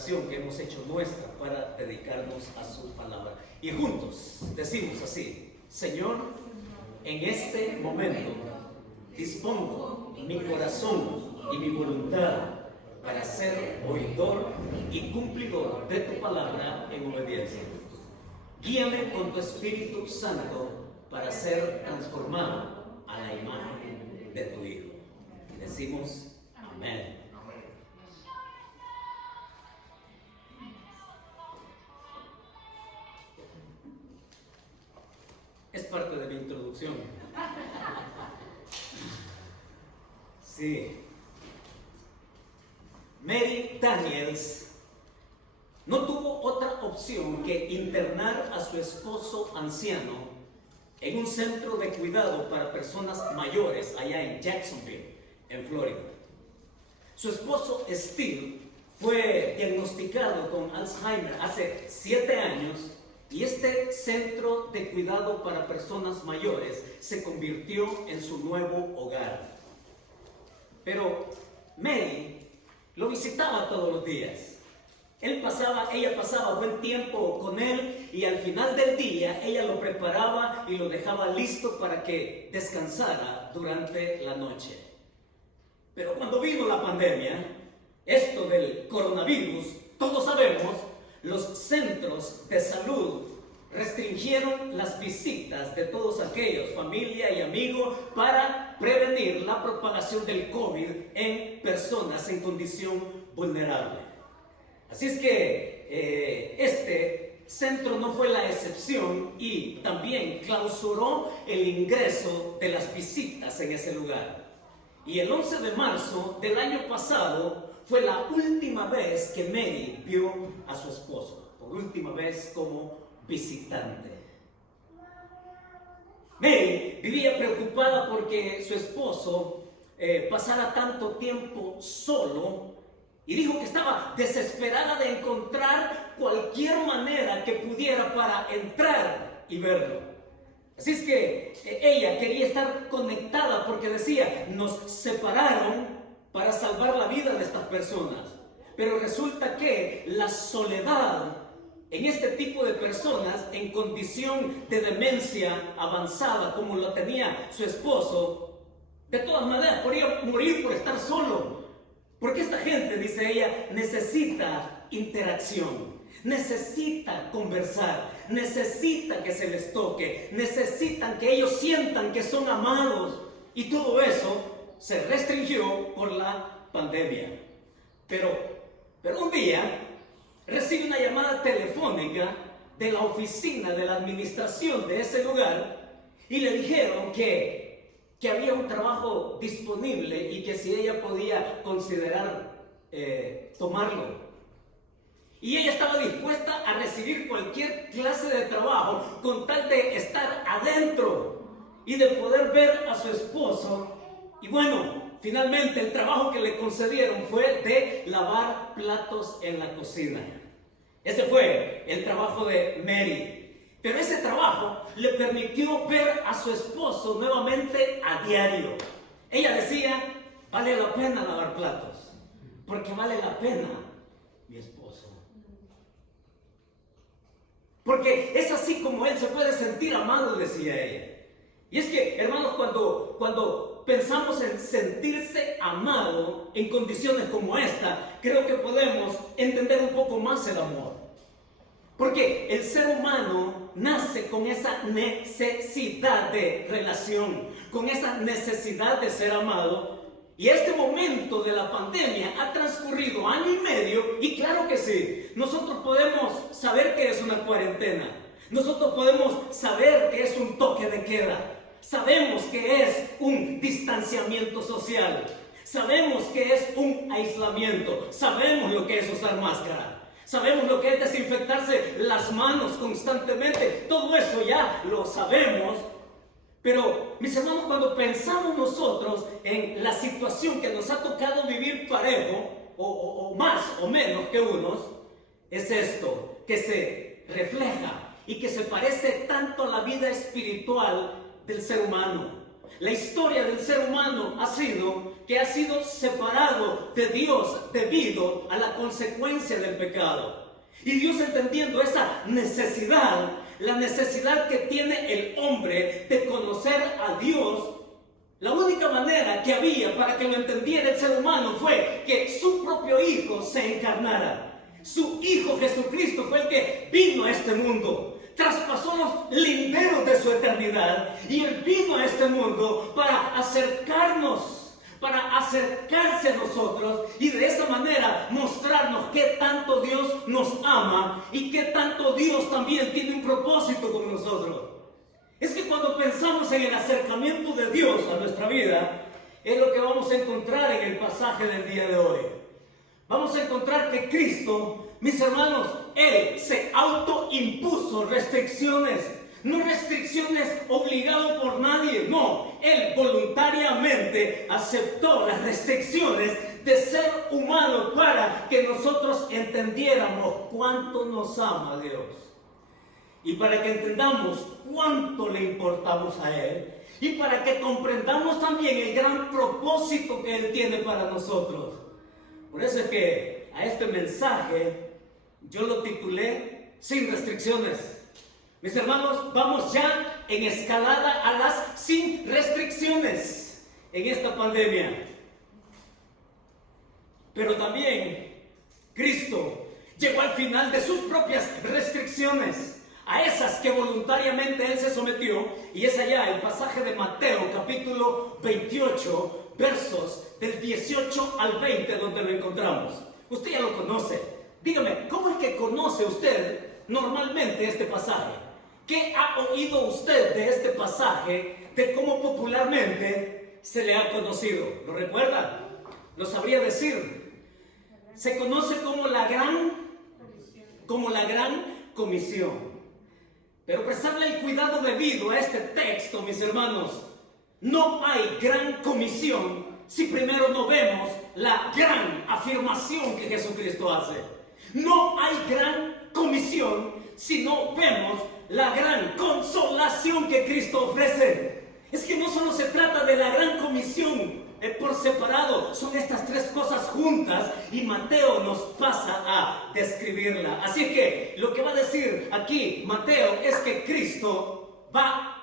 oración que hemos hecho nuestra para dedicarnos a su palabra. Y juntos decimos así: Señor, en este momento dispongo mi corazón y mi voluntad para ser oidor y cumplidor de tu palabra en obediencia. Guíame con tu Espíritu Santo para ser transformado a la imagen de tu Hijo. Decimos amén. Es parte de mi introducción. Sí. Mary Daniels no tuvo otra opción que internar a su esposo anciano en un centro de cuidado para personas mayores allá en Jacksonville, en Florida. Su esposo Steve fue diagnosticado con Alzheimer hace 7 años y este centro de cuidado para personas mayores se convirtió en su nuevo hogar. Pero Mary lo visitaba todos los días. Ella pasaba buen tiempo con él y al final del día ella lo preparaba y lo dejaba listo para que descansara durante la noche. Pero cuando vino la pandemia, esto del coronavirus, todos sabemos, los centros de salud restringieron las visitas de todos aquellos, familia y amigos, para prevenir la propagación del COVID en personas en condición vulnerable. Así es que este centro no fue la excepción y también clausuró el ingreso de las visitas en ese lugar. Y el 11 de marzo del año pasado fue la última vez que Mary vio a su esposo, por última vez como visitante. Mary vivía preocupada porque su esposo pasara tanto tiempo solo y dijo que estaba desesperada de encontrar cualquier manera que pudiera para entrar y verlo. Así es que ella quería estar conectada porque decía, nos separaron para salvar la vida de estas personas. Pero resulta que la soledad en este tipo de personas en condición de demencia avanzada como lo tenía su esposo, de todas maneras podría morir por estar solo. Porque esta gente, dice ella, necesita interacción, necesita conversar, necesita que se les toque, necesitan que ellos sientan que son amados. Y todo eso se restringió por la pandemia. Pero un día recibe una llamada telefónica de la oficina de la administración de ese lugar y le dijeron que había un trabajo disponible y que si ella podía considerar tomarlo. Y ella estaba dispuesta a recibir cualquier clase de trabajo con tal de estar adentro y de poder ver a su esposo. Y bueno, finalmente el trabajo que le concedieron fue de lavar platos en la cocina. Ese fue el trabajo de Mary. Pero ese trabajo le permitió ver a su esposo nuevamente a diario. Ella decía, vale la pena lavar platos, porque vale la pena mi esposo. Porque es así como él se puede sentir amado, decía ella. Y es que, hermanos, cuando pensamos en sentirse amado en condiciones como esta, creo que podemos entender un poco más el amor. Porque el ser humano nace con esa necesidad de relación, con esa necesidad de ser amado. Y este momento de la pandemia ha transcurrido 1 año y medio y claro que sí, nosotros podemos saber que es una cuarentena. Nosotros podemos saber que es un toque de queda. Sabemos que es un distanciamiento social. Sabemos que es un aislamiento. Sabemos lo que es usar máscara. Sabemos lo que es desinfectarse las manos constantemente. Todo eso ya lo sabemos. Pero, mis hermanos, cuando pensamos nosotros en la situación que nos ha tocado vivir parejo, o más o menos que unos, es esto que se refleja y que se parece tanto a la vida espiritual del ser humano. la historia del ser humano ha sido que ha sido separado de Dios debido a la consecuencia del pecado. Y Dios, entendiendo esa necesidad, la necesidad que tiene el hombre de conocer a Dios, la única manera que había para que lo entendiera el ser humano fue que su propio Hijo se encarnara. Su Hijo Jesucristo fue el que vino a este mundo, traspasó los linderos de su eternidad y Él vino a este mundo para acercarnos, para acercarse a nosotros y de esa manera mostrarnos qué tanto Dios nos ama y qué tanto Dios también tiene un propósito con nosotros. Es que cuando pensamos en el acercamiento de Dios a nuestra vida, es lo que vamos a encontrar en el pasaje del día de hoy. Vamos a encontrar que Cristo, mis hermanos, Él se autoimpuso restricciones. No restricciones obligado por nadie, no. Él voluntariamente aceptó las restricciones de ser humano para que nosotros entendiéramos cuánto nos ama Dios. Y para que entendamos cuánto le importamos a Él. Y para que comprendamos también el gran propósito que Él tiene para nosotros. Por eso es que a este mensaje yo lo titulé Sin restricciones. Mis hermanos, vamos ya en escalada a las sin restricciones en esta pandemia. Pero también Cristo llegó al final de sus propias restricciones, a esas que voluntariamente Él se sometió, y es allá el pasaje de Mateo capítulo 28, versos del 18 al 20 donde lo encontramos. Usted ya lo conoce. Dígame, ¿cómo es que conoce usted normalmente este pasaje? ¿Qué ha oído usted de este pasaje, de cómo popularmente se le ha conocido? ¿Lo recuerda? ¿Lo sabría decir? Se conoce como la gran comisión. Pero prestarle el cuidado debido a este texto, mis hermanos, no hay gran comisión si primero no vemos la gran afirmación que Jesucristo hace. No hay gran comisión si no vemos la gran consolación que Cristo ofrece. Es que no solo se trata de la gran comisión por separado, son estas tres cosas juntas y Mateo nos pasa a describirla. Así que lo que va a decir aquí Mateo es que Cristo va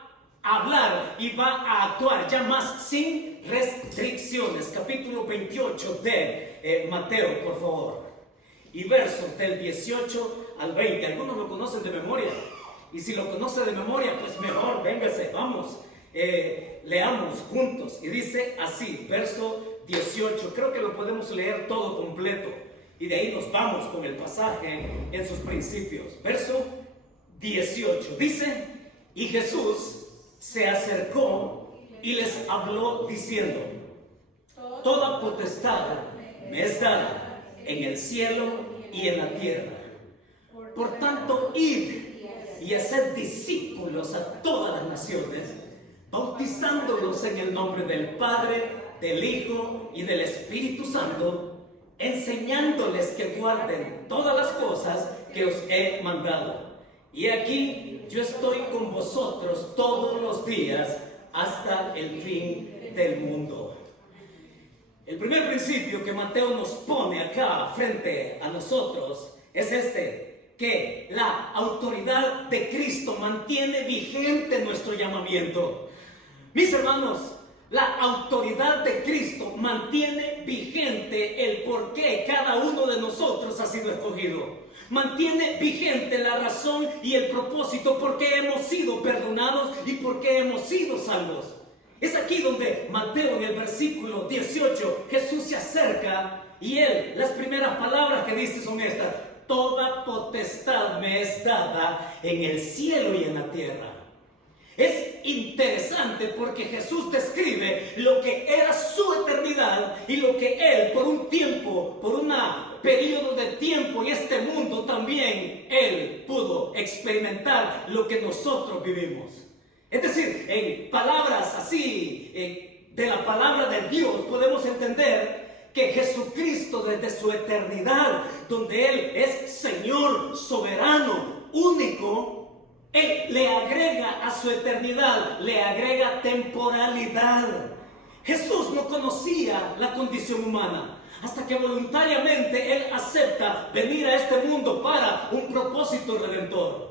a hablar y va a actuar ya más sin restricciones. Capítulo 28 de Mateo, por favor. Y versos del 18 al 20. Algunos lo conocen de memoria. Y si lo conoce de memoria, pues mejor, véngase, vamos. Leamos juntos. Y dice así, verso 18. Creo que lo podemos leer todo completo. Y de ahí nos vamos con el pasaje en sus principios. Verso 18. Dice, y Jesús se acercó y les habló diciendo, toda potestad me es dada en el cielo y en la tierra. Por tanto, id y haced discípulos a todas las naciones, bautizándolos en el nombre del Padre, del Hijo y del Espíritu Santo, enseñándoles que guarden todas las cosas que os he mandado. Y aquí yo estoy con vosotros todos los días hasta el fin del mundo. El primer principio que Mateo nos pone acá frente a nosotros es este, que la autoridad de Cristo mantiene vigente nuestro llamamiento. Mis hermanos, la autoridad de Cristo mantiene vigente el por qué cada uno de nosotros ha sido escogido. Mantiene vigente la razón y el propósito por qué hemos sido perdonados y por qué hemos sido salvos. Es aquí donde Mateo en el versículo 18, Jesús se acerca y Él, las primeras palabras que dice son estas: toda potestad me es dada en el cielo y en la tierra. Es interesante porque Jesús describe lo que era su eternidad y lo que Él por un tiempo, por un periodo de tiempo en este mundo también Él pudo experimentar lo que nosotros vivimos. Es decir, en palabras así, de la palabra de Dios podemos entender que Jesucristo desde su eternidad, donde Él es Señor soberano, único, Él le agrega a su eternidad, le agrega temporalidad. Jesús no conocía la condición humana hasta que voluntariamente Él acepta venir a este mundo para un propósito redentor.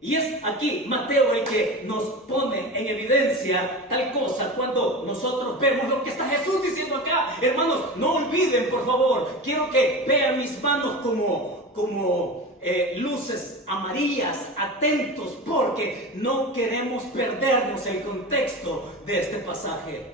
Y es aquí Mateo el que nos pone en evidencia tal cosa cuando nosotros vemos lo que está Jesús diciendo acá. Hermanos, no olviden, por favor, quiero que vean mis manos como luces amarillas, atentos, porque no queremos perdernos el contexto de este pasaje.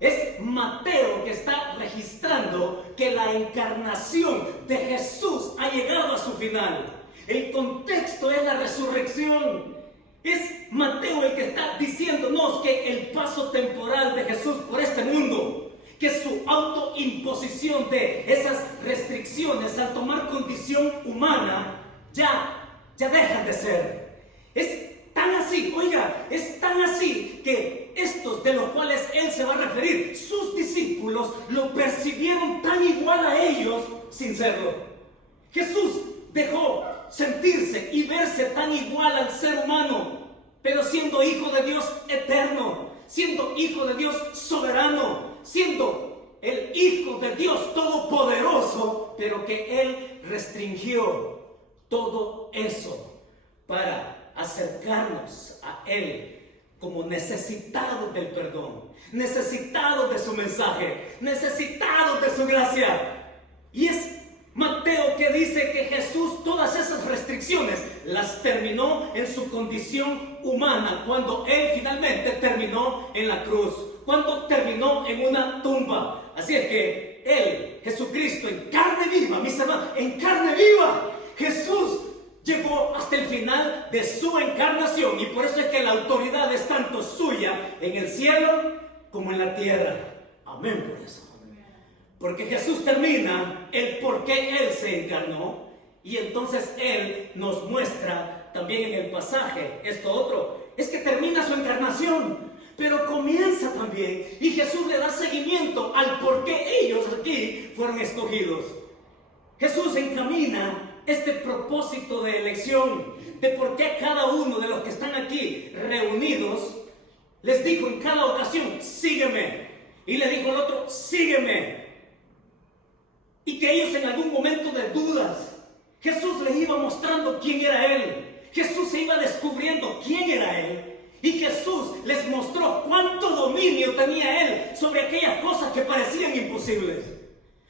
Es Mateo que está registrando que la encarnación de Jesús ha llegado a su final. El contexto es la resurrección. Es Mateo el que está diciéndonos que el paso temporal de Jesús por este mundo, que su autoimposición de esas restricciones al tomar condición humana ya dejan de ser. Es tan así, oiga, es tan así que estos de los cuales Él se va a referir, sus discípulos, lo percibieron tan igual a ellos sin serlo. Jesús dejó sentirse y verse tan igual al ser humano, pero siendo hijo de Dios eterno, siendo hijo de Dios soberano, siendo el hijo de Dios todopoderoso, pero que Él restringió todo eso para acercarnos a Él como necesitados del perdón, necesitados de su mensaje, necesitados de su gracia. Y es Mateo que dice que Jesús todas esas restricciones las terminó en su condición humana, cuando Él finalmente terminó en la cruz, cuando terminó en una tumba. Así es que Él, Jesucristo, en carne viva, mis hermanos, en carne viva, Jesús llegó hasta el final de su encarnación, y por eso es que la autoridad es tanto suya en el cielo como en la tierra. Amén por eso. Porque Jesús termina el por qué Él se encarnó, y entonces Él nos muestra también en el pasaje esto otro, es que termina su encarnación, pero comienza también, y Jesús le da seguimiento al por qué ellos aquí fueron escogidos. Jesús encamina este propósito de elección, de por qué cada uno de los que están aquí reunidos les dijo en cada ocasión, sígueme, y le dijo el otro, sígueme. Y que ellos en algún momento de dudas, Jesús les iba mostrando quién era Él. Jesús se iba descubriendo quién era Él. Y Jesús les mostró cuánto dominio tenía Él sobre aquellas cosas que parecían imposibles.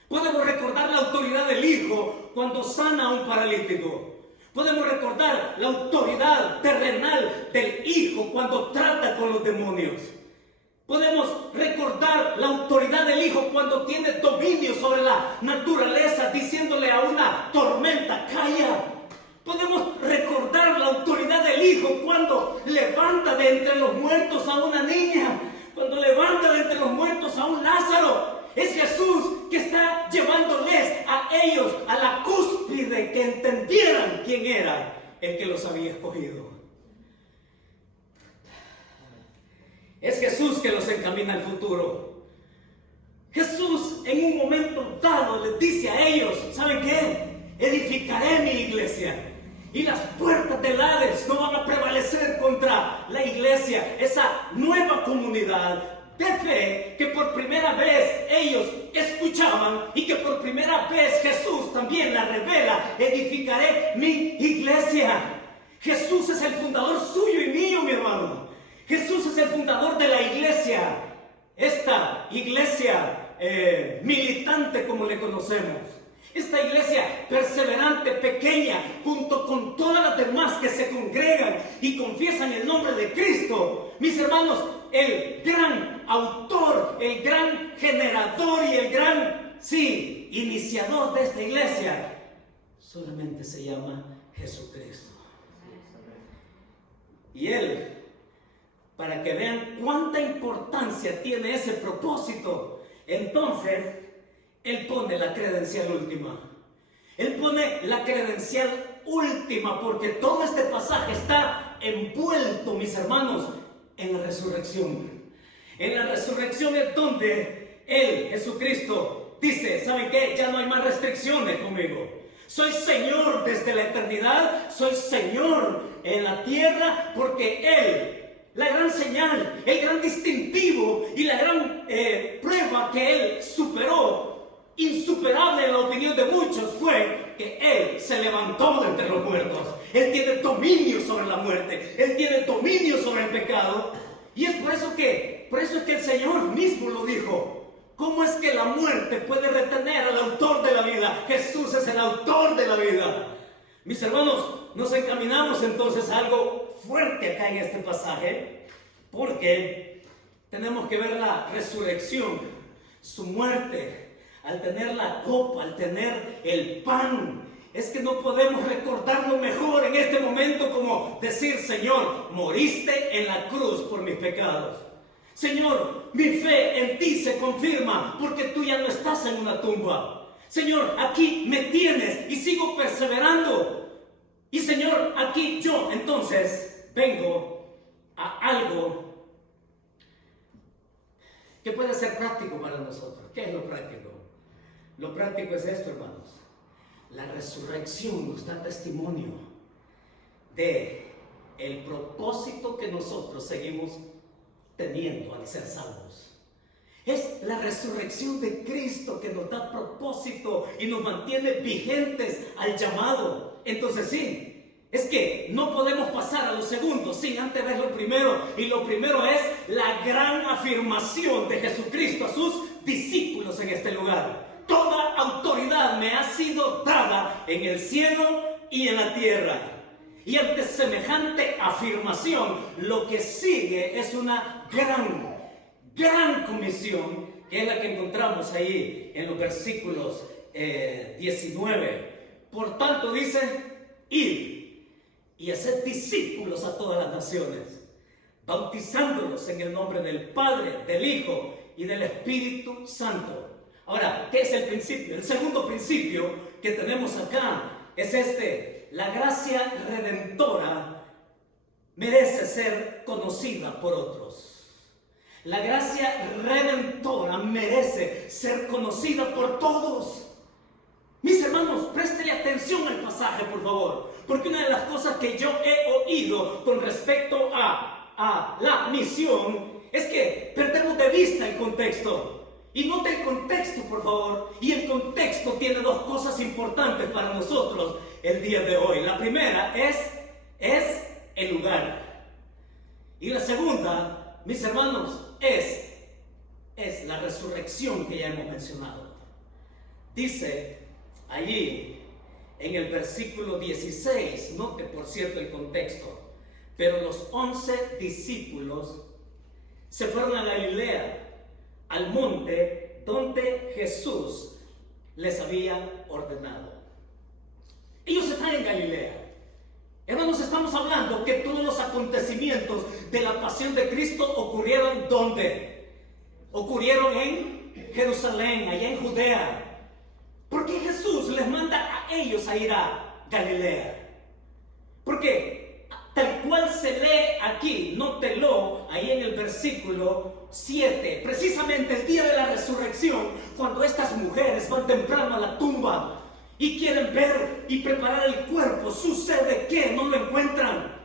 Podemos recordar la autoridad del Hijo cuando sana a un paralítico. Podemos recordar la autoridad terrenal del Hijo cuando trata con los demonios. Podemos recordar la autoridad del Hijo cuando tiene dominio sobre la naturaleza, diciéndole a una tormenta, calla. Podemos recordar la autoridad del Hijo cuando levanta de entre los muertos a una niña, cuando levanta de entre los muertos a un Lázaro. Es Jesús que está llevándoles a ellos a la cúspide, que entendieran quién era el que los había escogido. Es Jesús que los encamina al futuro. Jesús en un momento dado les dice a ellos, ¿saben qué? Edificaré mi iglesia y las puertas del Hades no van a prevalecer contra la iglesia, esa nueva comunidad de fe que por primera vez ellos escuchaban y que por primera vez Jesús también la revela. Edificaré mi iglesia. Jesús es el fundador suyo y mío, mi hermano. Jesús es el fundador de la iglesia, esta iglesia militante como le conocemos, esta iglesia perseverante, pequeña, junto con todas las demás que se congregan y confiesan el nombre de Cristo. Mis hermanos, el gran autor, el gran generador y el gran, iniciador de esta iglesia, solamente se llama Jesucristo. Y Él, para que vean cuánta importancia tiene ese propósito, entonces Él pone la credencial última. Él pone la credencial última porque todo este pasaje está envuelto, mis hermanos, en la resurrección. En la resurrección es donde Él, Jesucristo, dice, ¿saben qué? Ya no hay más restricciones conmigo. Soy Señor desde la eternidad, soy Señor en la tierra, porque Él, la gran señal, el gran distintivo y la gran prueba que Él superó, insuperable en la opinión de muchos, fue que Él se levantó de entre los muertos. Él tiene dominio sobre la muerte, Él tiene dominio sobre el pecado. Y es por eso es que el Señor mismo lo dijo. ¿Cómo es que la muerte puede retener al autor de la vida? Jesús es el autor de la vida. Mis hermanos, nos encaminamos entonces a algo fuerte acá en este pasaje, porque tenemos que ver la resurrección, su muerte, al tener la copa, al tener el pan. Es que no podemos recordarlo mejor en este momento como decir: Señor, moriste en la cruz por mis pecados. Señor, mi fe en ti se confirma porque tú ya no estás en una tumba. Señor, aquí me tienes y sigo perseverando. Y Señor, aquí yo entonces vengo a algo que puede ser práctico para nosotros. ¿Qué es lo práctico? Lo práctico es esto, hermanos. La resurrección nos da testimonio de el propósito que nosotros seguimos teniendo al ser salvos. Es la resurrección de Cristo que nos da propósito y nos mantiene vigentes al llamado. Entonces sí, es que no podemos pasar a lo segundo sin antes ver lo primero. Y lo primero es la gran afirmación de Jesucristo a sus discípulos en este lugar: toda autoridad me ha sido dada en el cielo y en la tierra. Y ante semejante afirmación, lo que sigue es una gran comisión, que es la que encontramos ahí en los versículos 19. Por tanto dice: id y haced discípulos a todas las naciones, bautizándolos en el nombre del Padre, del Hijo y del Espíritu Santo. Ahora, ¿qué es el principio? El segundo principio que tenemos acá es este: la gracia redentora merece ser conocida por otros. La gracia redentora merece ser conocida por todos. Mis hermanos, préstele atención al pasaje, por favor, porque una de las cosas que yo he oído con respecto a la misión es que perdemos de vista el contexto. Y note el contexto, por favor. Y el contexto tiene dos cosas importantes para nosotros el día de hoy. La primera es el lugar. Y la segunda, mis hermanos, es la resurrección que ya hemos mencionado. Dice allí en el versículo 16, note por cierto el contexto: pero los 11 discípulos se fueron a Galilea, al monte donde Jesús les había ordenado. Ellos están en Galilea. Hermanos, estamos hablando que todos los acontecimientos de la pasión de Cristo ocurrieron ¿dónde? Ocurrieron en Jerusalén, allá en Judea. ¿Por qué Jesús les manda a ellos a ir a Galilea? Porque tal cual se lee aquí, nótelo ahí en el versículo 7, precisamente el día de la resurrección, cuando estas mujeres van temprano a la tumba y quieren ver y preparar el cuerpo, sucede que no lo encuentran.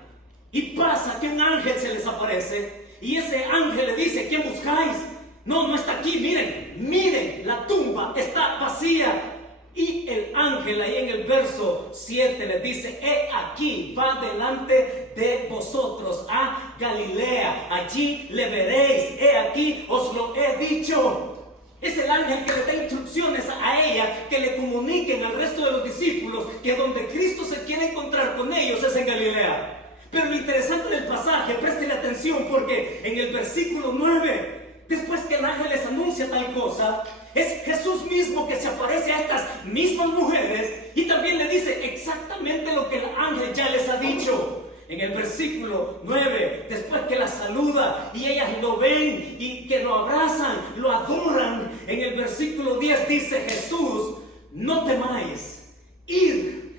Y pasa que un ángel se les aparece y ese ángel le dice: ¿quién buscáis? No está aquí, miren, la tumba está vacía. Y el ángel ahí en el verso 7 les dice: he aquí, va delante de vosotros a Galilea, allí le veréis, he aquí, os lo he dicho. Es el ángel que le da instrucciones a ella, que le comuniquen al resto de los discípulos que donde Cristo se quiere encontrar con ellos es en Galilea. Pero lo interesante del pasaje, préstele atención, porque en el versículo 9, después que el ángel les anuncia tal cosa, es Jesús mismo que se aparece a estas mismas mujeres y también le dice exactamente lo que el ángel ya les ha dicho. En el versículo 9, después que las saluda y ellas lo ven y que lo abrazan, lo adoran, en el versículo 10 dice Jesús: no temáis, id,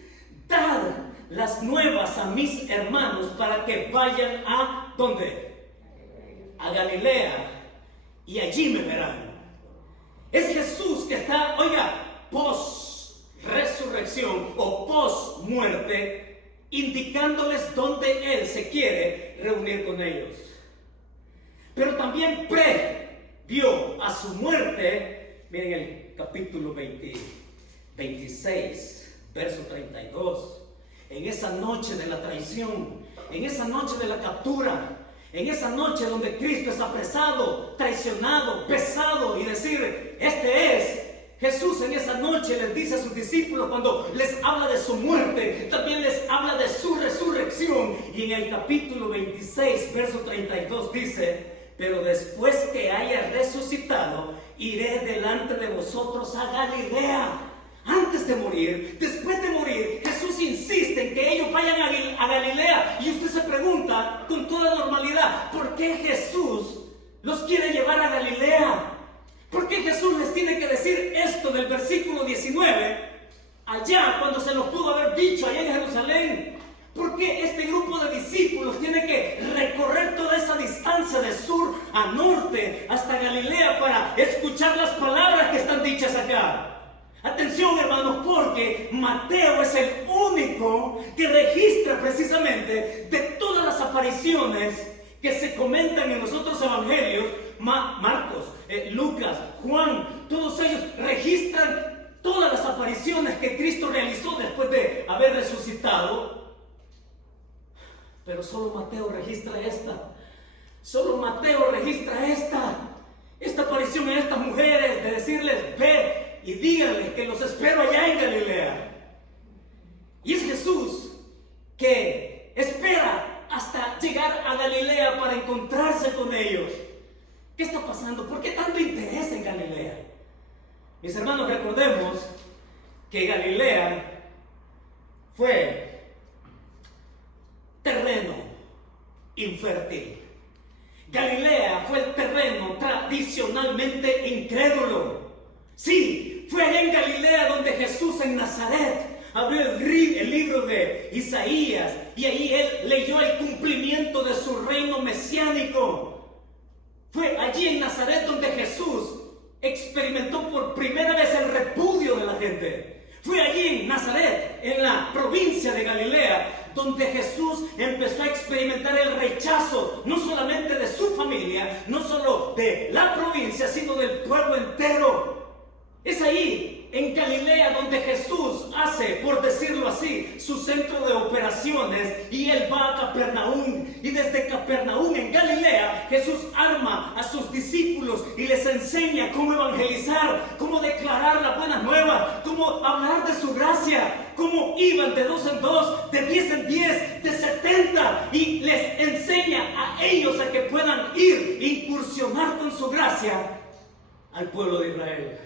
dad las nuevas a mis hermanos para que vayan a ¿dónde? A Galilea, y allí me verán. Es Jesús que está, oiga, resurrección o post-muerte, indicándoles dónde Él se quiere reunir con ellos. Pero también previó a su muerte. Miren el capítulo 26, verso 32. En esa noche de la traición, en esa noche de la captura, en esa noche donde Cristo es apresado, traicionado, pesado, y decir, este es Jesús. En esa noche les dice a sus discípulos, cuando les habla de su muerte, también les habla de su resurrección. Y en el capítulo 26, verso 32 dice, pero después que haya resucitado, iré delante de vosotros a Galilea. Antes de morir, después de morir, Jesús insiste en que ellos vayan a Galilea. Y usted se pregunta con toda normalidad, ¿por qué Jesús los quiere llevar a Galilea? ¿Por qué Jesús les tiene que decir esto del versículo 19? Allá, cuando se los pudo haber dicho allá en Jerusalén. ¿Por qué este grupo de discípulos tiene que recorrer toda esa distancia de sur a norte hasta Galilea para escuchar las palabras que están dichas acá? Atención, hermanos, porque Mateo es el único que registra precisamente de todas las apariciones que se comentan en los otros evangelios. Marcos, Lucas, Juan, todos ellos registran todas las apariciones que Cristo realizó después de haber resucitado. Pero solo Mateo registra esta. Solo Mateo registra esta aparición en estas mujeres, de decirles, ve y díganles que los espero allá en Galilea. Y es Jesús que espera hasta llegar a Galilea para encontrarse con ellos. ¿Qué está pasando? ¿Por qué tanto interés en Galilea? Mis hermanos, recordemos que Galilea fue terreno infértil. Galilea fue el terreno tradicionalmente incrédulo. Sí, fue allá en Galilea donde Jesús en Nazaret abrió el libro de Isaías, y ahí él leyó el cumplimiento de su reino mesiánico. Fue allí en Nazaret donde Jesús experimentó por primera vez el repudio de la gente. Fue allí en Nazaret, en la provincia de Galilea, donde Jesús empezó a experimentar el rechazo, no solamente de su familia, no solo de la provincia, sino del pueblo entero. Es ahí, en Galilea, donde Jesús hace, por decirlo así, su centro de operaciones, y él va a Capernaum. Y desde Capernaum, en Galilea, Jesús arma a sus discípulos y les enseña cómo evangelizar, cómo declarar la buena nueva, cómo hablar de su gracia, cómo iban de 2 en 2, de 10 en 10, de 70, y les enseña a ellos a que puedan ir, incursionar con su gracia al pueblo de Israel.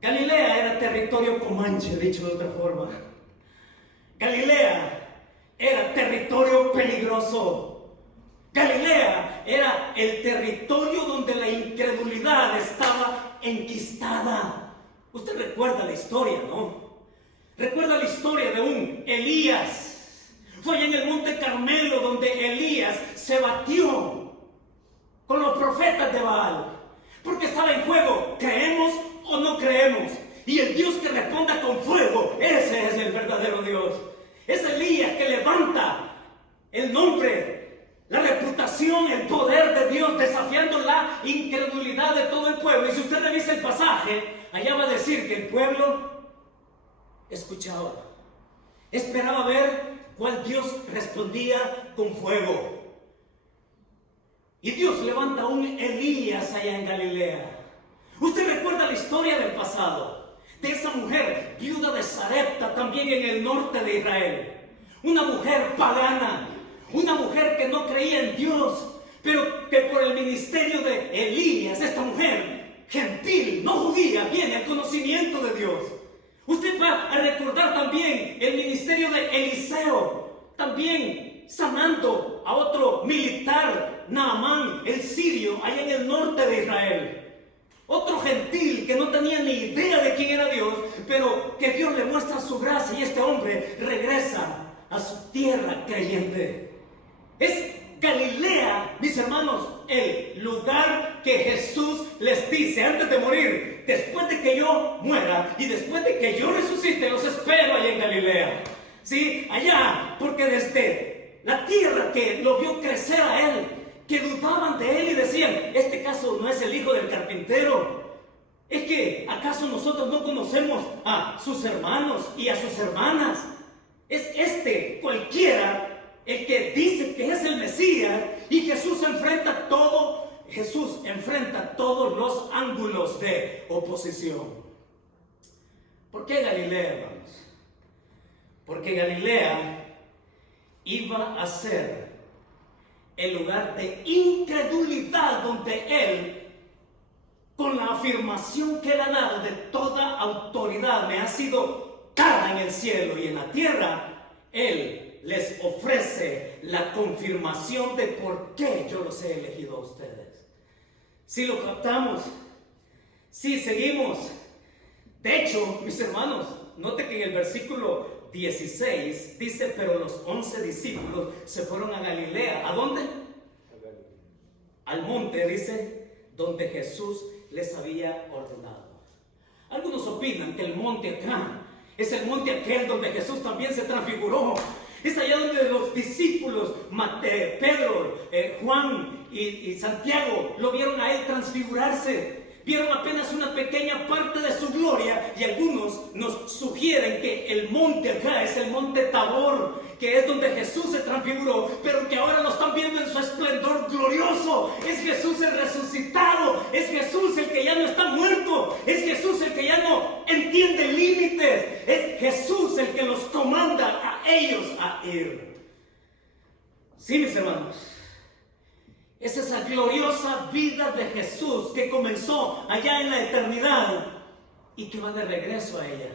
Galilea era territorio comanche, dicho de otra forma. Galilea era territorio peligroso. Galilea era el territorio donde la incredulidad estaba enquistada. Usted recuerda la historia, ¿no? Recuerda la historia de un Elías. Fue allá en el monte Carmelo donde Elías se batió con los profetas de Baal, porque estaba en juego, ¿creemos o no creemos? Y el Dios que responda con fuego, ese es el verdadero Dios. Es Elías que levanta el nombre, la reputación, el poder de Dios, desafiando la incredulidad de todo el pueblo. Y si usted revisa el pasaje, allá va a decir que el pueblo escuchaba, esperaba ver cuál Dios respondía con fuego. Y Dios levanta un Elías allá en Galilea. Usted recuerda la historia del pasado, de esa mujer viuda de Sarepta, también en el norte de Israel. Una mujer pagana, una mujer que no creía en Dios, pero que por el ministerio de Elías, esta mujer gentil, no judía, viene al conocimiento de Dios. Usted va a recordar también el ministerio de Eliseo, también sanando a otro militar, Naamán, el sirio, allá en el norte de Israel. Otro gentil que no tenía ni idea de quién era Dios, pero que Dios le muestra su gracia, y este hombre regresa a su tierra creyente. Es Galilea, mis hermanos, el lugar que Jesús les dice antes de morir: después de que yo muera y después de que yo resucite, los espero allá en Galilea. Sí, allá, porque desde la tierra que lo vio crecer a él, que dudaban de él y decían: este caso no es el hijo del carpintero. ¿Es que acaso nosotros no conocemos a sus hermanos y a sus hermanas? Es este cualquiera el que dice que es el Mesías. Y Jesús enfrenta todos los ángulos de oposición. ¿Por qué Galilea, hermanos? Porque Galilea iba a ser el lugar de incredulidad donde él, con la afirmación que él ha dado de toda autoridad me ha sido dada en el cielo y en la tierra, él les ofrece la confirmación de por qué yo los he elegido a ustedes. Si lo captamos, si seguimos. De hecho, mis hermanos, note que en el versículo 16 dice: pero los 11 discípulos se fueron a Galilea. ¿A dónde? Al monte, dice, donde Jesús les había ordenado. Algunos opinan que el monte acá es el monte aquel donde Jesús también se transfiguró. Es allá donde los discípulos, Pedro, Juan y Santiago, lo vieron a él transfigurarse. Vieron apenas una pequeña parte de su gloria, y algunos nos sugieren que el monte acá es el monte Tabor, que es donde Jesús se transfiguró, pero que ahora lo están viendo en su esplendor glorioso. Es Jesús el resucitado, es Jesús el que ya no está muerto, es Jesús el que ya no entiende límites, es Jesús el que los comanda a ellos a ir. Sí, mis hermanos, es esa gloriosa vida de Jesús que comenzó allá en la eternidad y que va de regreso a ella.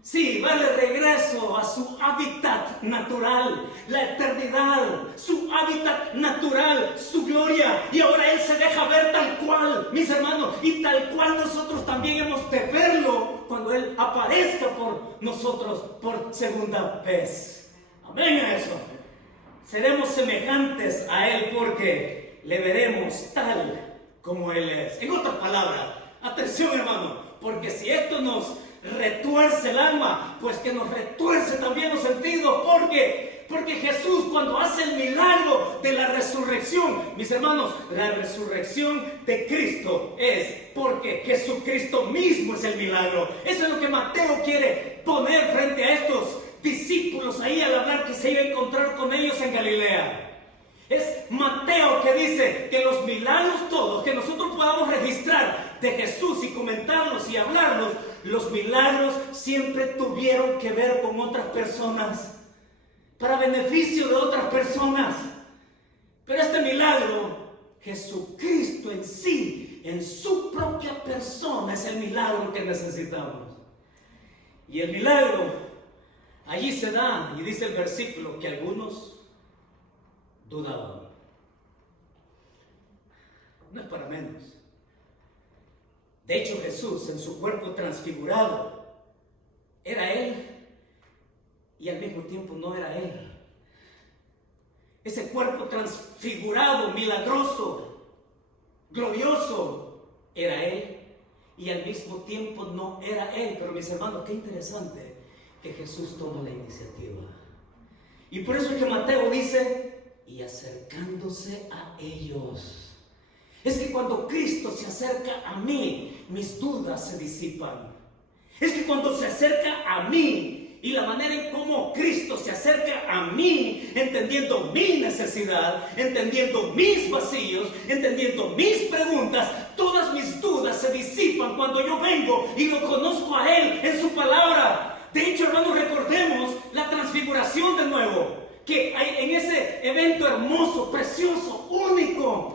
Sí, va de regreso a su hábitat natural, la eternidad, su hábitat natural, su gloria. Y ahora Él se deja ver tal cual, mis hermanos, y tal cual nosotros también hemos de verlo cuando Él aparezca por nosotros por segunda vez. Amén a eso. Seremos semejantes a Él porque le veremos tal como Él es. En otras palabras, atención, hermano, porque si esto nos retuerce el alma, pues que nos retuerce también los sentidos, porque Jesús, cuando hace el milagro de la resurrección, mis hermanos, la resurrección de Cristo es porque Jesucristo mismo es el milagro. Eso es lo que Mateo quiere poner frente a estos discípulos ahí al hablar que se iba a encontrar con ellos en Galilea. Es Mateo que dice que los milagros todos que nosotros podamos registrar de Jesús y comentarlos y hablarlos, los milagros siempre tuvieron que ver con otras personas, para beneficio de otras personas. Pero este milagro, Jesucristo en sí, en su propia persona, es el milagro que necesitamos. Y el milagro allí se da, y dice el versículo que algunos dudaban. No es para menos. De hecho, Jesús en su cuerpo transfigurado era Él y al mismo tiempo no era Él. Ese cuerpo transfigurado, milagroso, glorioso, era Él y al mismo tiempo no era Él. Pero mis hermanos, qué interesante que Jesús toma la iniciativa. Y por eso es que Mateo dice: y acercándose a ellos. Es que cuando Cristo se acerca a mí, mis dudas se disipan. Es que cuando se acerca a mí, y la manera en cómo Cristo se acerca a mí, entendiendo mi necesidad, entendiendo mis vacíos, entendiendo mis preguntas, todas mis dudas se disipan cuando yo vengo y lo conozco a Él en su palabra. De hecho, hermanos, recordemos la transfiguración de nuevo, que hay en ese evento hermoso, precioso, único,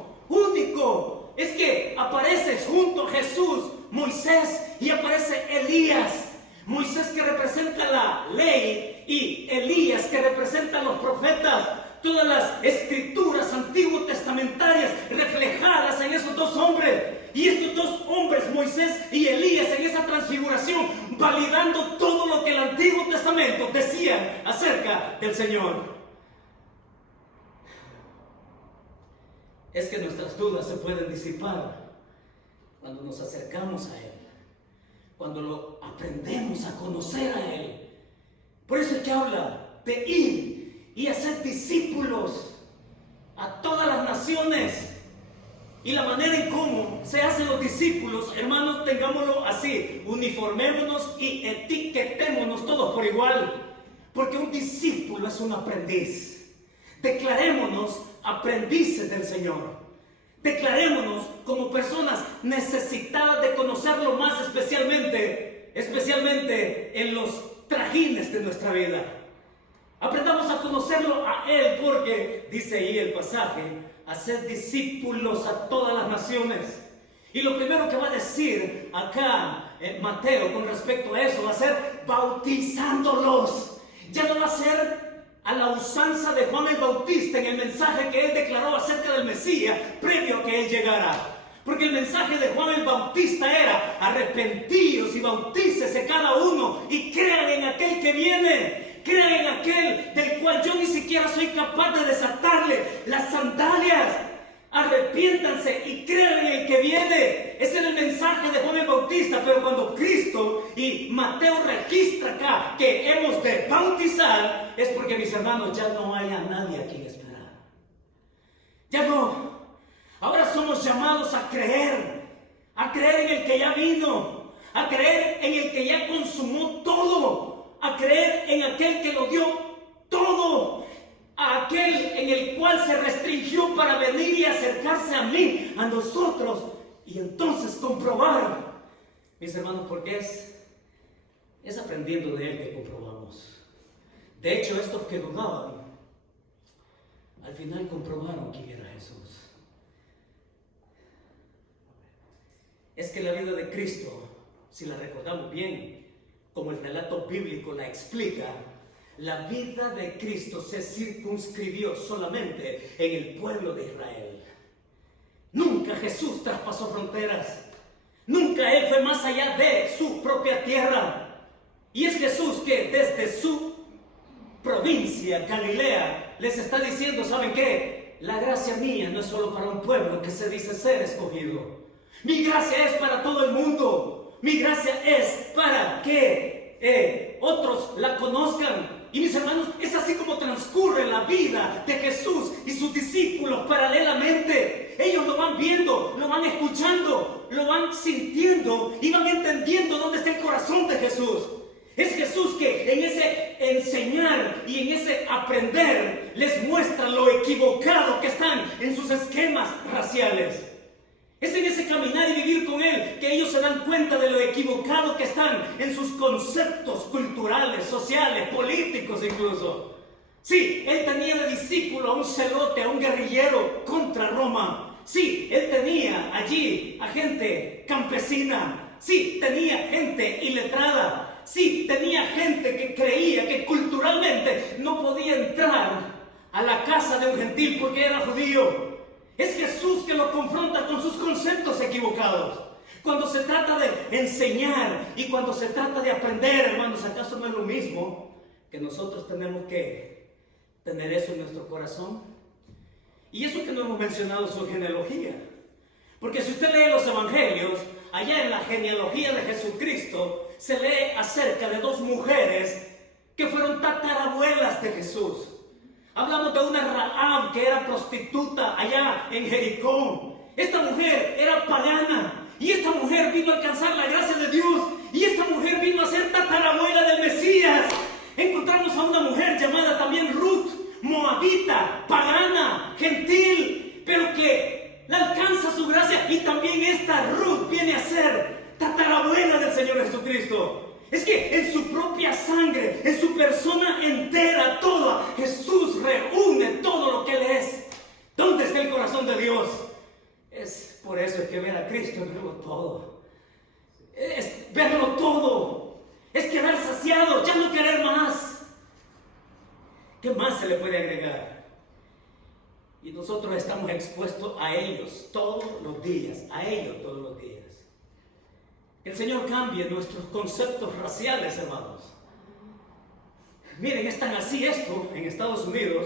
es que aparece junto a Jesús Moisés y aparece Elías. Moisés, que representa la ley, y Elías, que representa los profetas. Todas las escrituras antiguo testamentarias reflejadas en esos dos hombres. Y estos dos hombres, Moisés y Elías, en esa transfiguración, validando todo lo que el Antiguo Testamento decía acerca del Señor. es que nuestras dudas se pueden disipar cuando nos acercamos a Él, cuando lo aprendemos a conocer a Él. Por eso es que habla de ir y hacer discípulos a todas las naciones. Y la manera en cómo se hacen los discípulos, hermanos, tengámoslo así: uniformémonos y etiquetémonos todos por igual, porque un discípulo es un aprendiz. Declarémonos aprendices del Señor. Declarémonos como personas necesitadas de conocerlo más, especialmente en los trajines de nuestra vida. Aprendamos a conocerlo a Él, porque dice ahí el pasaje: hacer discípulos a todas las naciones. Y lo primero que va a decir acá Mateo con respecto a eso va a ser bautizándolos. Ya no va a ser a la usanza de Juan el Bautista en el mensaje que él declaró acerca del Mesías previo a que él llegara. Porque el mensaje de Juan el Bautista era: arrepentíos y bautícese cada uno y crean en aquel que viene. Crean en aquel del cual yo ni siquiera soy capaz de desatarle las sandalias. Arrepiéntanse y crean en el que viene. Ese era el mensaje de Juan el Bautista. Pero cuando Cristo y Mateo registra acá que hemos de bautizar, es porque, mis hermanos, ya no hay a nadie a quien esperar. Ya no. Ahora somos llamados a creer en el que ya vino, a creer en el que ya consumó todo, a creer en aquel que lo dio todo, a aquel en el cual se restringió para venir y acercarse a mí, a nosotros, y entonces comprobar, mis hermanos, porque es aprendiendo de Él que comprobamos. De hecho, estos que dudaban, al final comprobaron quién era Jesús. Es que la vida de Cristo, si la recordamos bien, como el relato bíblico la explica, la vida de Cristo se circunscribió solamente en el pueblo de Israel. Nunca Jesús traspasó fronteras. Nunca Él fue más allá de su propia tierra. Y es Jesús que desde su provincia, Galilea, les está diciendo: ¿saben qué? La gracia mía no es solo para un pueblo que se dice ser escogido. Mi gracia es para todo el mundo. Mi gracia es para que otros la conozcan. Y mis hermanos, es así como transcurre la vida de Jesús y sus discípulos paralelamente. Ellos lo van viendo, lo van escuchando, lo van sintiendo y van entendiendo dónde está el corazón de Jesús. Es Jesús que en ese enseñar y en ese aprender les muestra lo equivocado que están en sus esquemas raciales. Es en ese caminar y vivir con Él que ellos se dan cuenta de lo equivocado que están en sus conceptos culturales, sociales, políticos incluso. Sí, Él tenía de discípulo a un celote, a un guerrillero contra Roma. Sí, Él tenía allí a gente campesina. Sí, tenía gente iletrada. Sí, tenía gente que creía que culturalmente no podía entrar a la casa de un gentil porque era judío. Es Jesús que lo confronta con sus conceptos equivocados. Cuando se trata de enseñar y cuando se trata de aprender, hermanos, ¿acaso no es lo mismo que nosotros tenemos que tener eso en nuestro corazón? Y eso que no hemos mencionado su genealogía. Porque si usted lee los evangelios, allá en la genealogía de Jesucristo, se lee acerca de dos mujeres que fueron tatarabuelas de Jesús. Hablamos de una Rahab que era prostituta allá en Jericó. Esta mujer era pagana y esta mujer vino a alcanzar la gracia de Dios y esta mujer vino a ser tatarabuela del Mesías. Encontramos a una mujer llamada también Ruth, moabita, pagana, gentil, pero que la alcanza su gracia, y también esta Ruth viene a ser tatarabuela del Señor Jesucristo. Es que en su propia sangre, en su persona entera, toda, Jesús reúne todo lo que Él es. ¿Dónde está el corazón de Dios? Es por eso que ver a Cristo es verlo todo. Es verlo todo. Es quedar saciado, ya no querer más. ¿Qué más se le puede agregar? Y nosotros estamos expuestos a ellos todos los días, a ellos todos los días. El Señor cambie nuestros conceptos raciales, hermanos. Miren, es tan así esto en Estados Unidos,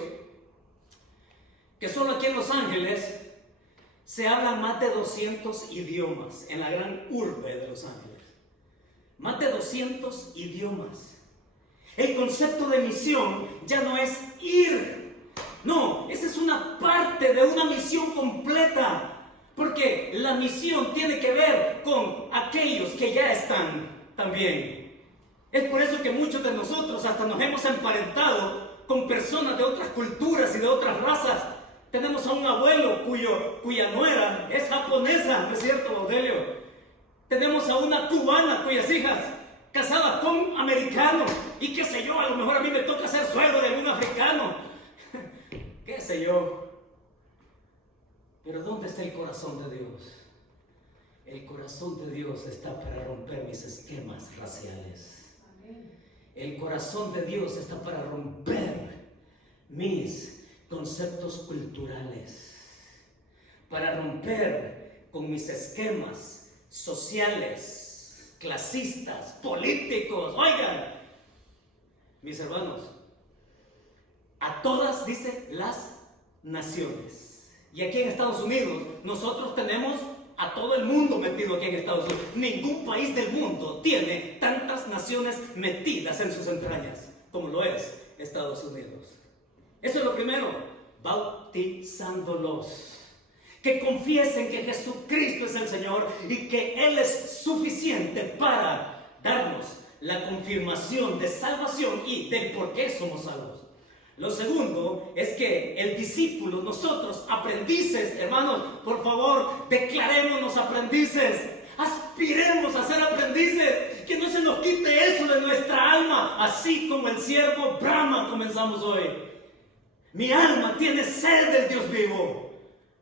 que solo aquí en Los Ángeles se hablan más de 200 idiomas en la gran urbe de Los Ángeles. Más de 200 idiomas. El concepto de misión ya no es ir. No, esa es una parte de una misión completa. Porque la misión tiene que ver con aquellos que ya están también. Es por eso que muchos de nosotros hasta nos hemos emparentado con personas de otras culturas y de otras razas. Tenemos a un abuelo cuya nuera es japonesa, ¿no es cierto, Baudelio? Tenemos a una cubana cuyas hijas casadas con americanos. Y qué sé yo, a lo mejor a mí me toca ser suegro de algún africano. Qué sé yo. Pero ¿dónde está el corazón de Dios? El corazón de Dios está para romper mis esquemas raciales. El corazón de Dios está para romper mis conceptos culturales, para romper con mis esquemas sociales, clasistas, políticos. Oigan, mis hermanos, a todas, dice, las naciones. Y aquí en Estados Unidos, nosotros tenemos a todo el mundo metido aquí en Estados Unidos. Ningún país del mundo tiene tantas naciones metidas en sus entrañas como lo es Estados Unidos. Eso es lo primero, bautizándolos. Que confiesen que Jesucristo es el Señor y que Él es suficiente para darnos la confirmación de salvación y del por qué somos salvos. Lo segundo es que el discípulo, nosotros, aprendices, hermanos, por favor, declarémonos aprendices. Aspiremos a ser aprendices. Que no se nos quite eso de nuestra alma, así como el siervo brama comenzamos hoy. Mi alma tiene sed del Dios vivo.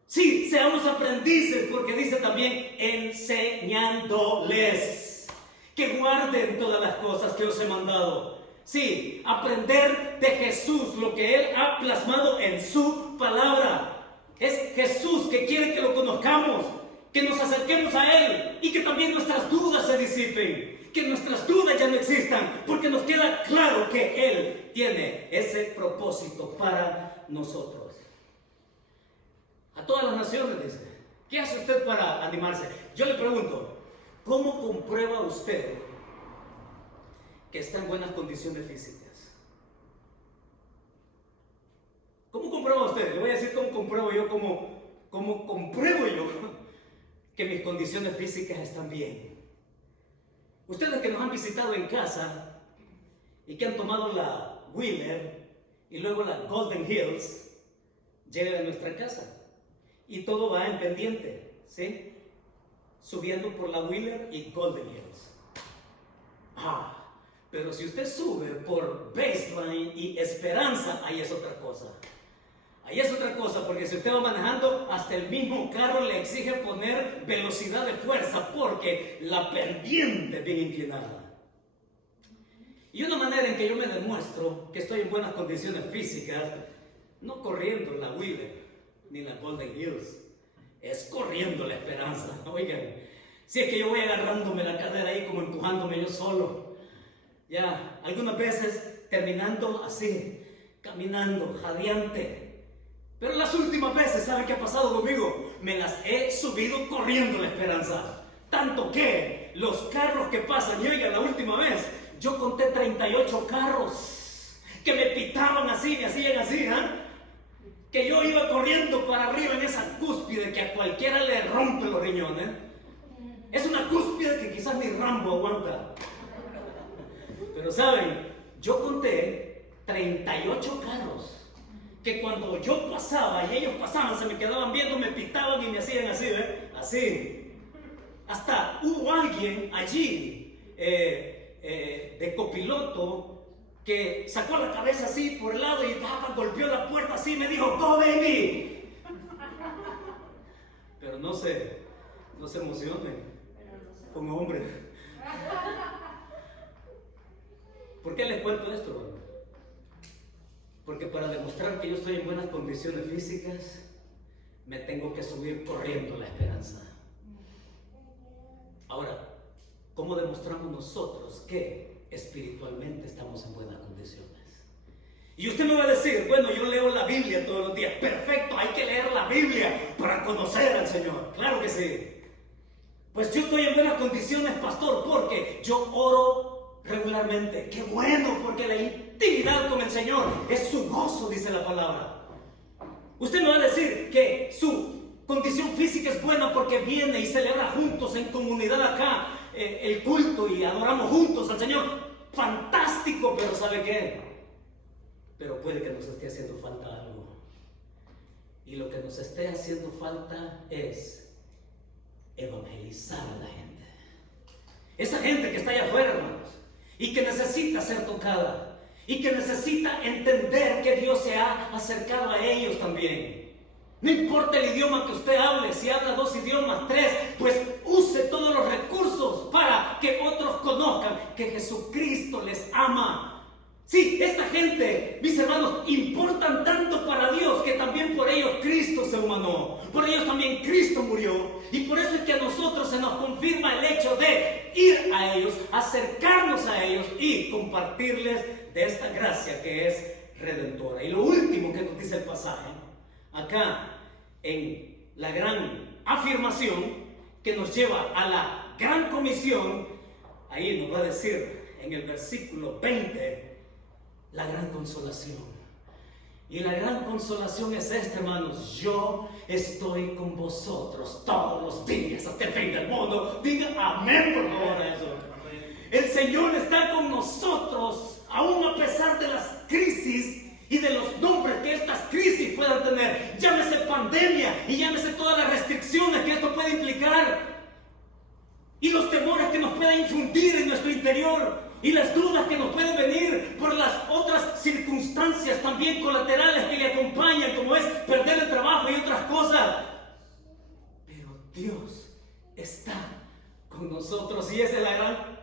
Sí, seamos aprendices, porque dice también enseñándoles que guarden todas las cosas que os he mandado. Sí, aprender de Jesús, lo que Él ha plasmado en su palabra. Es Jesús que quiere que lo conozcamos, que nos acerquemos a Él y que también nuestras dudas se disipen, que nuestras dudas ya no existan, porque nos queda claro que Él tiene ese propósito para nosotros. A todas las naciones, dice. ¿Qué hace usted para animarse? Yo le pregunto, ¿cómo comprueba usted que está en buenas condiciones físicas? ¿Cómo comprueba usted? Le voy a decir cómo compruebo yo, cómo compruebo yo que mis condiciones físicas están bien. Ustedes que nos han visitado en casa y que han tomado la Wheeler y luego la Golden Hills, llegan a nuestra casa y todo va en pendiente, ¿sí? Subiendo por la Wheeler y Golden Hills. Pero si usted sube por Baseline y Esperanza, ahí es otra cosa. Ahí es otra cosa, porque si usted va manejando, hasta el mismo carro le exige poner velocidad de fuerza, porque la pendiente es bien inclinada. Y una manera en que yo me demuestro que estoy en buenas condiciones físicas, no corriendo la Wheeler ni la Golden Hills, es corriendo la Esperanza. Oigan, si es que yo voy agarrándome la cadera ahí como empujándome yo solo. Ya, algunas veces terminando así, caminando, jadeante. Pero las últimas veces, ¿sabe qué ha pasado conmigo? Me las he subido corriendo la Esperanza. Tanto que los carros que pasan, y oiga, la última vez, yo conté 38 carros que me pitaban así, me hacían así, ¿eh? Que yo iba corriendo para arriba en esa cúspide que a cualquiera le rompe los riñones. Es una cúspide que quizás mi Rambo aguanta. Pero saben, yo conté 38 carros que cuando yo pasaba y ellos pasaban, se me quedaban viendo, me pitaban y me hacían así, ¿eh? Así. Hasta hubo alguien allí de copiloto que sacó la cabeza así por el lado y golpeó la puerta así y me dijo, "Go baby". Pero no se emocionen, como hombre. ¿Por qué les cuento esto, hermano? Porque para demostrar que yo estoy en buenas condiciones físicas, me tengo que subir corriendo la Esperanza. Ahora, ¿cómo demostramos nosotros que espiritualmente estamos en buenas condiciones? Y usted me va a decir, bueno, yo leo la Biblia todos los días. Perfecto, hay que leer la Biblia para conocer al Señor. Claro que sí. Pues yo estoy en buenas condiciones, pastor, porque yo oro regularmente. Qué bueno, porque la intimidad con el Señor es su gozo, dice la palabra. Usted me va a decir que su condición física es buena porque viene y celebra juntos en comunidad acá el culto y adoramos juntos al Señor. Fantástico, pero ¿sabe qué? Pero puede que nos esté haciendo falta algo. Y lo que nos esté haciendo falta es evangelizar a la gente. Esa gente que está allá afuera, hermanos, y que necesita ser tocada, y que necesita entender que Dios se ha acercado a ellos también. No importa el idioma que usted hable, si habla 2 idiomas, 3, pues use todos los recursos para que otros conozcan que Jesucristo les ama. Sí, esta gente, mis hermanos, importan tanto para Dios que también por ellos Cristo se humanó. Por ellos también Cristo murió. Y por eso es que a nosotros se nos confirma el hecho de ir a ellos, acercarnos a ellos y compartirles de esta gracia que es redentora. Y lo último que nos dice el pasaje, acá en la gran afirmación que nos lleva a la gran comisión, ahí nos va a decir en el versículo 20, la gran consolación. Y la gran consolación es esta, hermanos: yo estoy con vosotros todos los días hasta el fin del mundo. Diga amén, por favor, a eso. El Señor está con nosotros, aún a pesar de las crisis y de los nombres que estas crisis puedan tener. Llámese pandemia y llámese todas las restricciones que esto puede implicar, y los temores que nos pueda infundir en nuestro interior, y las dudas que nos pueden venir por las otras circunstancias también colaterales que le acompañan, como es perder el trabajo y otras cosas. Pero Dios está con nosotros, y esa es la gran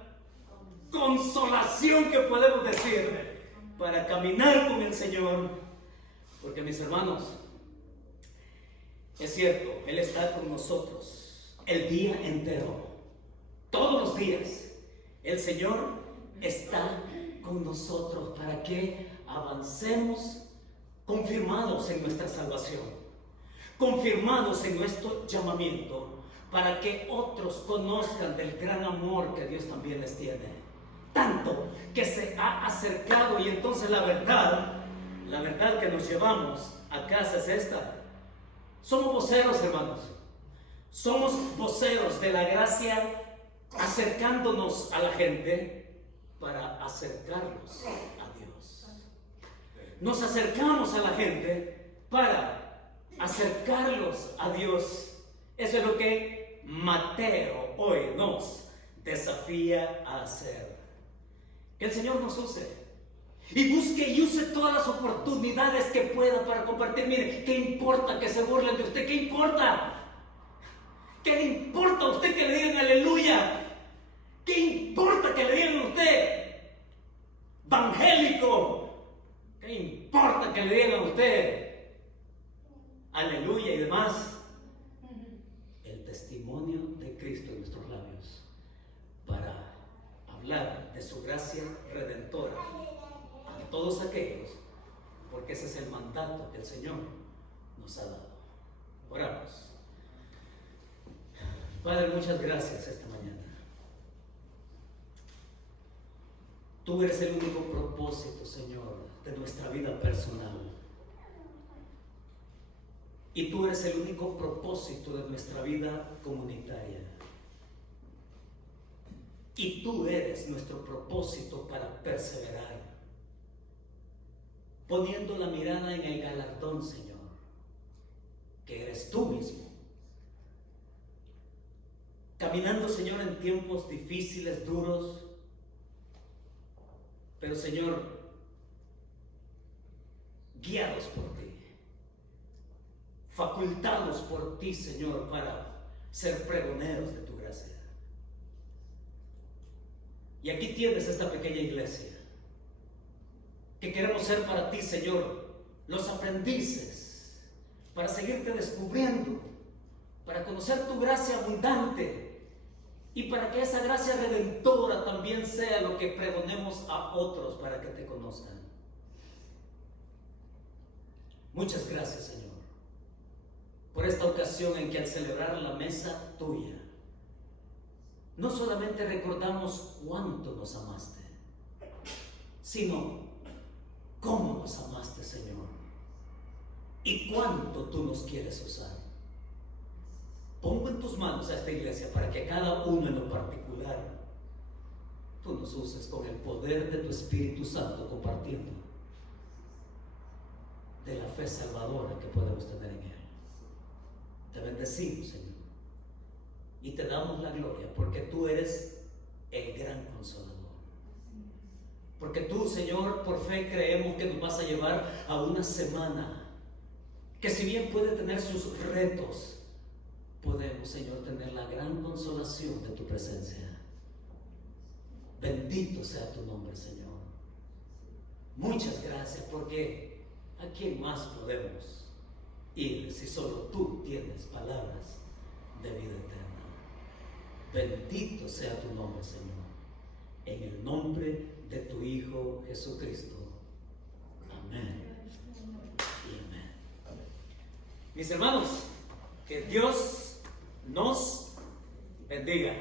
consolación que podemos decir para caminar con el Señor. Porque, mis hermanos, es cierto, Él está con nosotros el día entero, todos los días. El Señor está con nosotros para que avancemos confirmados en nuestra salvación, confirmados en nuestro llamamiento, para que otros conozcan del gran amor que Dios también les tiene, tanto que se ha acercado. Y entonces la verdad que nos llevamos a casa es esta: somos voceros, hermanos, somos voceros de la gracia, acercándonos a la gente para acercarlos a Dios. Nos acercamos a la gente para acercarlos a Dios. Eso es lo que Mateo hoy nos desafía a hacer. Que el Señor nos use y busque y use todas las oportunidades que pueda para compartir. Mire, ¿qué importa que se burlen de usted? ¿Qué importa? ¿Qué le importa a usted que le digan aleluya? ¿Qué importa que le digan a usted evangélico? ¿Qué importa que le digan a usted aleluya y demás? El testimonio de Cristo en nuestros labios para hablar de su gracia redentora a todos aquellos, porque ese es el mandato que el Señor nos ha dado. Oramos. Padre, muchas gracias esta mañana. Tú eres el único propósito, Señor, de nuestra vida personal. Y tú eres el único propósito de nuestra vida comunitaria. Y tú eres nuestro propósito para perseverar, poniendo la mirada en el galardón, Señor, que eres tú mismo. Caminando, Señor, en tiempos difíciles, duros, pero, Señor, guiados por ti, facultados por ti, Señor, para ser pregoneros de tu gracia. Y aquí tienes esta pequeña iglesia, que queremos ser para ti, Señor, los aprendices, para seguirte descubriendo, para conocer tu gracia abundante, y para que esa gracia redentora también sea lo que pregonemos a otros para que te conozcan. Muchas gracias, Señor. por esta ocasión en que al celebrar la mesa tuya, no solamente recordamos cuánto nos amaste, sino cómo nos amaste, Señor, y cuánto tú nos quieres usar. Pongo en tus manos a esta iglesia para que cada uno en lo particular tú nos uses con el poder de tu Espíritu Santo, compartiendo de la fe salvadora que podemos tener en Él. Te bendecimos, Señor, y te damos la gloria porque tú eres el gran consolador. Porque tú, Señor, por fe creemos que nos vas a llevar a una semana que, si bien puede tener sus retos, podemos, Señor, tener la gran consolación de tu presencia. Bendito sea tu nombre, Señor. Muchas gracias, porque ¿a quién más podemos ir si solo tú tienes palabras de vida eterna? Bendito sea tu nombre, Señor. En el nombre de tu Hijo Jesucristo. Amén y amén. Mis hermanos, que Dios nos bendiga.